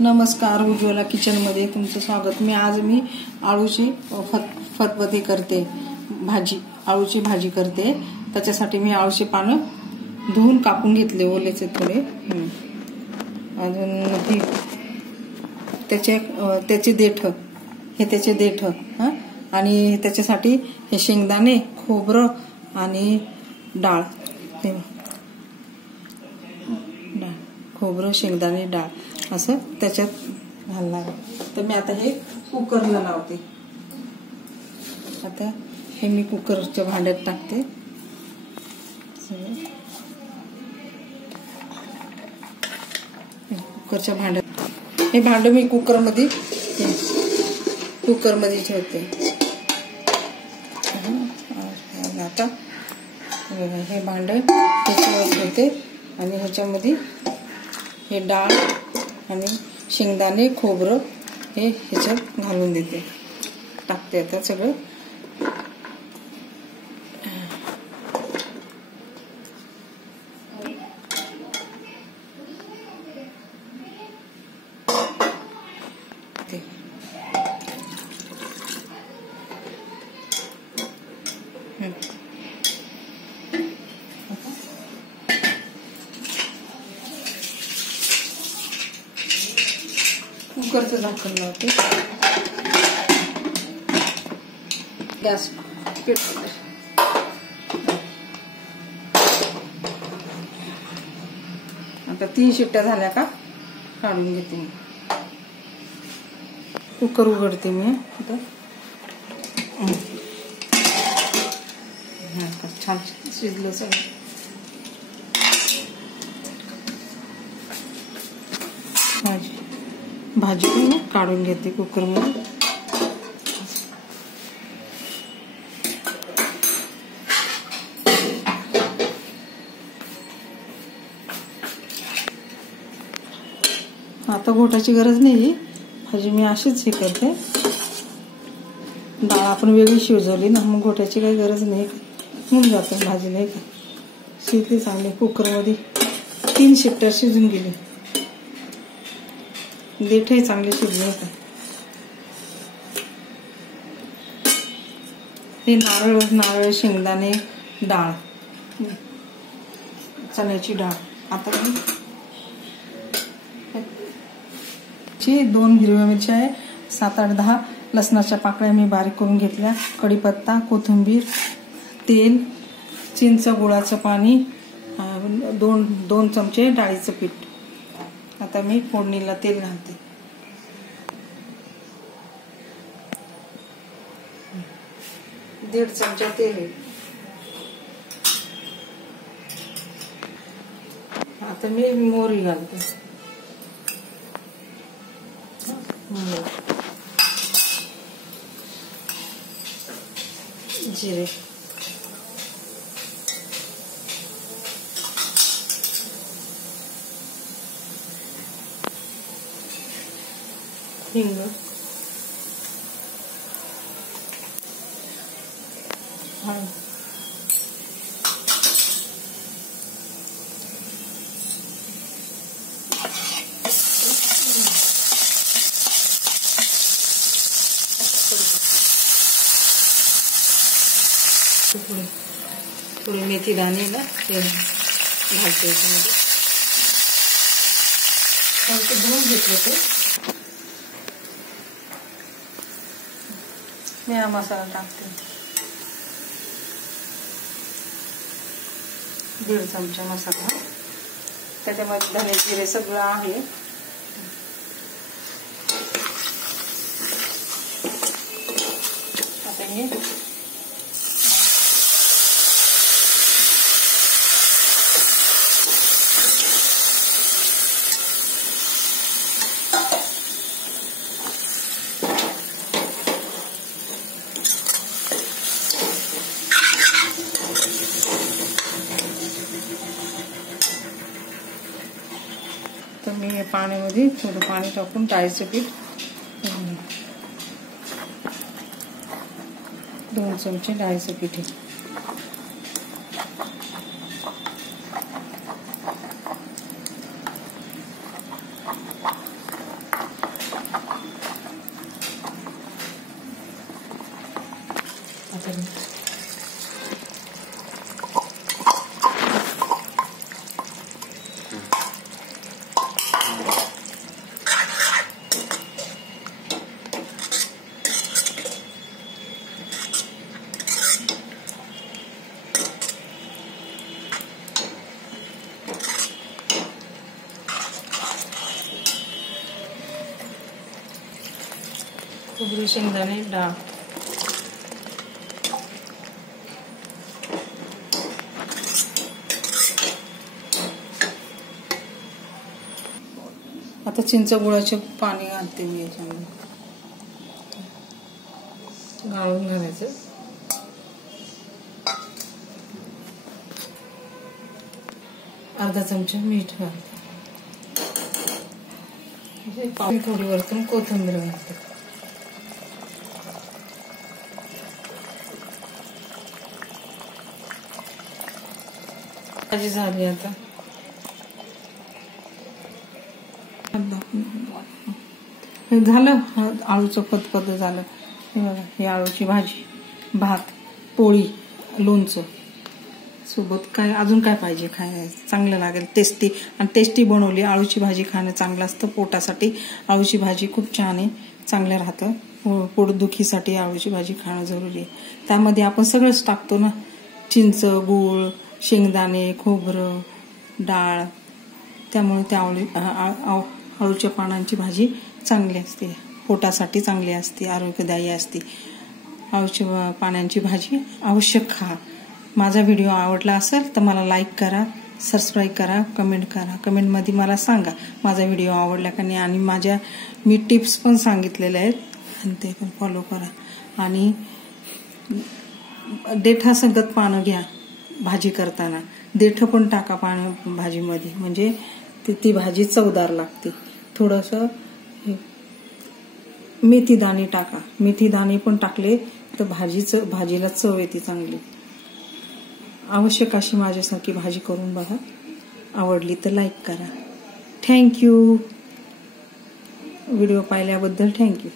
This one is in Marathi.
नमस्कार, उज्ज्वला किचनमध्ये तुमचं स्वागत। मी आळूची फतफते करते, आळूची भाजी करते। त्याच्यासाठी मी आळूची पानं धुवून कापून घेतले, ओलेचे थोडे। अजून त्याचे देठ, हे त्याचे देठ आणि त्याच्यासाठी हे शेंगदाणे, खोबरं आणि डाळ, खोबरं, शेंगदाणे, डाळ असं त्याच्यात घालणार। तर मी आता हे कुकरला लावते। आता हे मी कुकरच्या भांड्यात टाकते। कुकरच्या भांड्यात हे भांडं मी कुकरमध्ये ठेवते। आता हे भांडं ह्याच्यावर ठेवते आणि ह्याच्यामध्ये हे डाळ आणि शेंगदाणे, खोबरं हे ह्याच्यात घालून देते, टाकते आता सगळं। कुकरचं झाकण लावते, गॅस पेटवते। आता 3 शिट्ट्या झाल्या का काढून घेते मी। कुकर उघडते मी आता। छान शिजलं सगळं। भाजी मी काढून घेते कुकरमध्ये। आता घोटाची गरज नाही, भाजी मी अशीच हे करते। डाळ आपण वेगळी शिजवली ना, मग घोटाची काही गरज नाही, होऊन जातं भाजी, नाही का। शिजली चांगली, कुकरमध्ये 3 शिट्ट्या शिजून गेली। देठही चांगले शिजले होते। हे नारळ, शेंगदाणे, डाळ, चण्याची डाळ। आता 2 हिरव्या मिरच्या आहे, 7-8-10 लसणाच्या पाकळ्या मी बारीक करून घेतल्या, कढीपत्ता, कोथिंबीर, तेल, चिंच गुळाचं पाणी, 2 चमचे डाळीचं पीठ। आता मी फोडणीला तेल घालते। दीड चमचा तेल आहे। आता मी मोहरी घालते, जिरे, हिंग, थोडी मेथी दाणे ना ते घालते याच्यामध्ये। धुवून घेतले ते मी हा मसाला टाकते, 1.5 चमचा मसाला। त्याच्यामध्ये धने जिरे सगळं आहे। आता हे तर मी पाण्यामध्ये थोडं पाणी टाकून डाळीचं पीठ 2 चमचे डाळीचं पीठ आहे। तरी. खोबरी, शेंगदाणे, डाळ. आता चिंच गुळाचे पाणी घालते मी याच्यामध्ये. गाळून घालायचं. अर्धा चमचा मीठ घालते. थोडी वरतून कोथिंबीर घालते. भाजी झाली आता. झालं आळूचं पदपद झालं. हे बघा, ही आळूची भाजी, भात, पोळी, लोणचं सोबत काय अजून काय पाहिजे खायला चांगलं लागेल. टेस्टी आणि टेस्टी बनवली. आळूची भाजी खाणं चांगलं असतं पोटासाठी. आळूची भाजी खूप छान आहे, चांगलं राहतं. पोटदुखीसाठी आळूची भाजी खाणं जरुरी आहे. त्यामध्ये आपण सगळंच टाकतो ना, चिंच, गूळ, शेंगदाणे, खोबरं, डाळ. त्यामुळे त्या आळूच्या पानांची भाजी चांगली असते, पोटासाठी चांगली असते, आरोग्यदायी असते. आळूच्या पानांची भाजी अवश्य खा. माझा व्हिडिओ आवडला असेल तर मला लाईक करा, सबस्क्राईब करा, कमेंट करा. कमेंटमध्ये मला सांगा माझा व्हिडिओ आवडला का नाही. आणि मी टिप्स पण सांगितलेल्या आहेत आणि ते पण फॉलो करा. आणि देठासंगत पानं घ्या भाजी करताना. देठ पण टाका भाजीमध्ये, म्हणजे ती भाजी चवदार लागते. थोडंसं मेथी दाणे टाका. मेथी दाणे पण टाकले तर भाजीला चव येते चांगली. आवश्यक अशी माझ्यासारखी भाजी करून बघा. आवडली तर लाईक करा. थँक्यू. व्हिडिओ पाहिल्याबद्दल थँक्यू.